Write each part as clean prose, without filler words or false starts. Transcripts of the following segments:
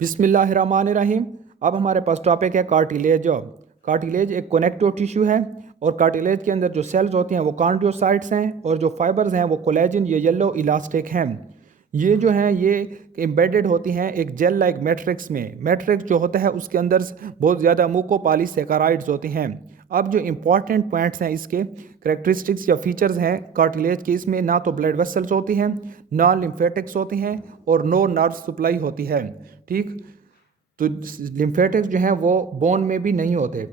बिस्मिल्लाहिर्रहमानिर्रहीम। अब हमारे पास टॉपिक है कार्टिलेज। कार्टिलेज एक कनेक्टिव टिश्यू है और कार्टिलेज के अंदर जो सेल्स होती हैं वो कॉन्ड्रोसाइट्स हैं और जो फाइबर्स हैं वो कोलेजन या येलो इलास्टिक हैं। ये जो हैं ये एम्बेडेड होती हैं एक जेल लाइक मैट्रिक्स में। मैट्रिक्स जो होता है उसके अंदर बहुत ज़्यादा म्यूकोपॉलीसैकेराइड्स होती हैं। अब जो इम्पॉर्टेंट पॉइंट्स हैं इसके करेक्टरिस्टिक्स या फीचर्स हैं कार्टिलेज के, इसमें ना तो ब्लड वेसल्स होती हैं, ना लिम्फेटिक्स होती हैं और नो नर्व सप्लाई होती है। ठीक, तो लिम्फेटिक्स जो हैं वो बोन में भी नहीं होते,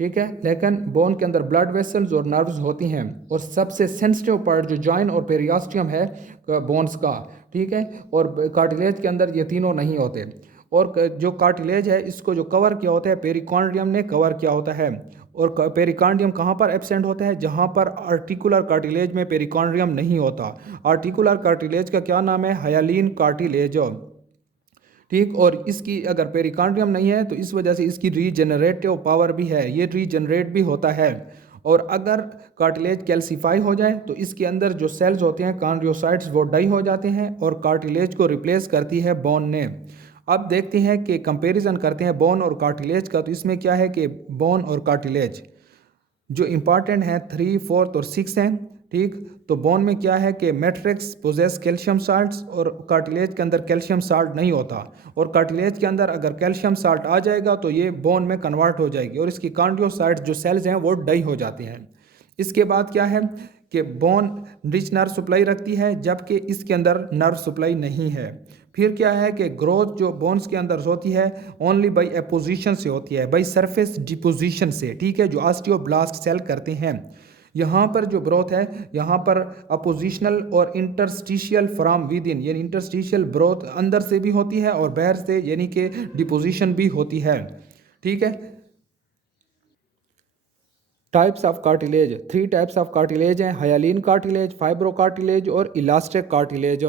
ठीक है, लेकिन बोन के अंदर ब्लड वेसल्स और नर्व्स होती हैं। और सबसे सेंसिटिव पार्ट जो जॉइन और पेरियास्टियम है बोन्स का, ठीक है, और कार्टिलेज के अंदर ये तीनों नहीं होते। और जो कार्टिलेज है इसको जो कवर किया होता है पेरिकॉन्ड्रियम ने कवर किया होता है। और पेरिकॉन्ड्रियम कहाँ पर एब्सेंट होता है? जहाँ पर आर्टिकुलर कार्टिलेज में पेरिकॉन्ड्रियम नहीं होता। आर्टिकुलर कार्टिलेज का क्या नाम है? Hyaline cartilage. ठीक, और इसकी अगर पेरिकार्डियम नहीं है तो इस वजह से इसकी रीजनरेटिव पावर भी है, ये रीजनरेट भी होता है। और अगर कार्टिलेज कैल्सीफाई हो जाए तो इसके अंदर जो सेल्स होते हैं कॉन्ड्रोसाइट्स वो डाई हो जाते हैं और कार्टिलेज को रिप्लेस करती है बोन ने। अब देखते हैं कि कंपैरिजन करते हैं बोन और कार्टिलेज का। तो इसमें क्या है कि बोन और कार्टिलेज जो इम्पॉर्टेंट हैं 3, 4 और 6 हैं। ठीक, तो बोन में क्या है कि मैट्रिक्स पोजेस कैल्शियम साल्ट्स और कार्टिलेज के अंदर कैल्शियम साल्ट नहीं होता। और कार्टिलेज के अंदर अगर कैल्शियम साल्ट आ जाएगा तो ये बोन में कन्वर्ट हो जाएगी और इसकी कॉन्ड्रोसाइट्स जो सेल्स हैं वो डाई हो जाती हैं। इसके बाद क्या है कि बोन रिच नर्व सप्लाई रखती है जबकि इसके अंदर नर्व सप्लाई नहीं है। फिर क्या है कि ग्रोथ जो बोन्स के अंदर होती है ओनली बाई एपोजिशन से होती है, बाई सरफेस डिपोजिशन से, ठीक है, जो ऑस्टियोब्लास्ट सेल करते हैं। यहाँ पर जो ग्रोथ है यहाँ पर अपोजिशनल और इंटरस्टिशियल फ्रॉम विद इन, यानी इंटरस्टिशियल ग्रोथ अंदर से भी होती है और बाहर से यानी कि डिपोजिशन भी होती है। ठीक है, types of cartilage, 3 types of cartilage हैं, हायालिन कार्टिलेज, फाइब्रो कार्टिलेज और इलास्टिक कार्टिलेज।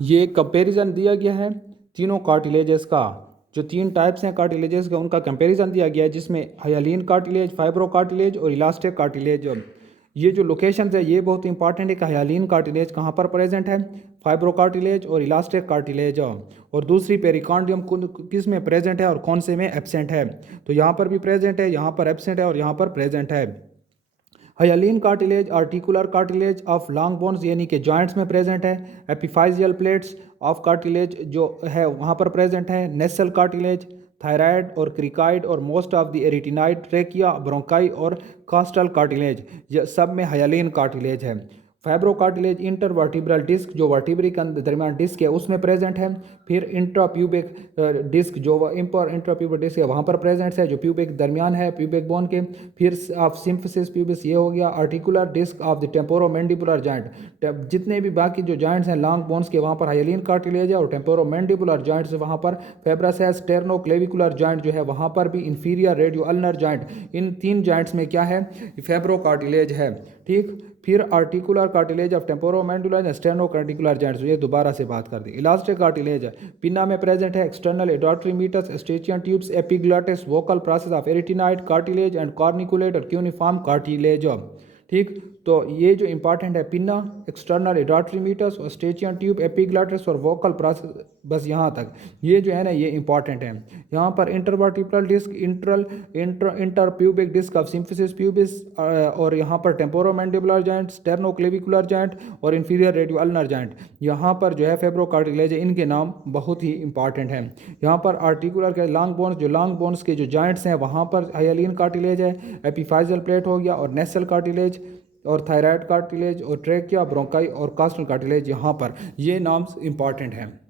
ये कंपैरिजन दिया गया है तीनों कार्टिलेजेस का, जो 3 टाइप्स हैं कार्टिलेजेस का उनका कंपैरिजन दिया गया है जिसमें हायालिन कार्टिलेज, फाइब्रो कार्टिलेज और इलास्टिक कार्टिलेज। ये जो लोकेशंस है ये बहुत इंपॉर्टेंट है कि हायालिन कार्टिलेज कहाँ पर प्रेजेंट है, फाइब्रो कार्टिलेज और इलास्टिक कार्टिलेज, और दूसरी पेरिकॉन्डियम किस में प्रेजेंट है और कौन से में एब्सेंट है। तो यहाँ पर भी प्रेजेंट है, यहाँ पर एब्सेंट है और यहाँ पर प्रेजेंट है। Hyaline cartilage articular cartilage of long bones यानी कि जॉइंट्स में प्रेजेंट है। एपिफाइजियल प्लेट्स ऑफ कार्टिलेज जो है वहाँ पर प्रेजेंट है। नेसल कार्टिलेज, थायराइड और क्रिकाइड और most of the arytenoid, trachea, bronchi और कास्टल कार्टिलेज, ये सब में हायालिन कार्टिलेज है। फाइब्रो कार्टिलेज इंटरवर्टिब्रल डिस्क जो वर्टिब्री के दरमियान डिस्क है उसमें प्रेजेंट है। फिर इंट्राप्यूबिक डिस्क जो इंट्राप्यूबिक डिस्क है वहाँ पर प्रेजेंट है जो प्यूबिक दरमियान है प्यूबिक बोन के। फिर ऑफ सिम्फिसिस प्यूबिस ये हो गया। Articular disc of the temporomandibular joint, जितने भी बाकी जो जॉइंट्स हैं लॉन्ग बोन्स के वहाँ पर हायालिन कार्टिलेज है और टेम्पोरोमैंडिबुलर जॉइंट्स वहाँ पर फेब्रस है। स्टेर्नोक्लेविकुलर जॉइंट जो है वहाँ पर भी इंफीरियर रेडियो अल्नर जॉइंट, इन 3 जॉइंट्स में क्या है, फेब्रो कार्टिलेज है। ठीक, फिर articular cartilage of temporomandibular and sternoclavicular joints, ये दोबारा से बात कर दी। इलास्टिक कार्टिलेज है, पिन्ना में प्रेजेंट है। External auditory meatus, Eustachian tubes, epiglottis, vocal process of arytenoid cartilage and corniculate और क्यूनिफॉर्म कार्टिलेज। ठीक, तो ये जो इंपॉर्टेंट है pinna, external auditory meatus, Eustachian tube, epiglottis और वोकल प्रोसेस, बस यहाँ तक ये जो है ना ये इंपॉर्टेंट है। यहाँ पर intervertebral disc, interpubic disc of symphysis pubis, और यहाँ पर टेम्पोरोमैंडिबुलर जॉइंट, स्टेर्नोक्लेविकुलर जॉइंट और इंफीरियर रेडियो अल्नर जॉइंट, यहाँ पर जो है फेब्रो कार्टिलेज है, इनके नाम बहुत ही इंपॉर्टेंट हैं। यहाँ पर आर्टिकुलर के लॉन्ग बोन्स, जो लॉन्ग बोन्स के जो जॉइंट्स हैं वहाँ पर हायालिन कार्टिलेज है। एपिफाइजल प्लेट हो गया और नेसल कार्टिलेज और थायराइड कार्टिलेज और ट्रेकिया, ब्रोंकाई और कास्टल कार्टिलेज, यहाँ पर ये नाम्स इंपॉर्टेंट हैं।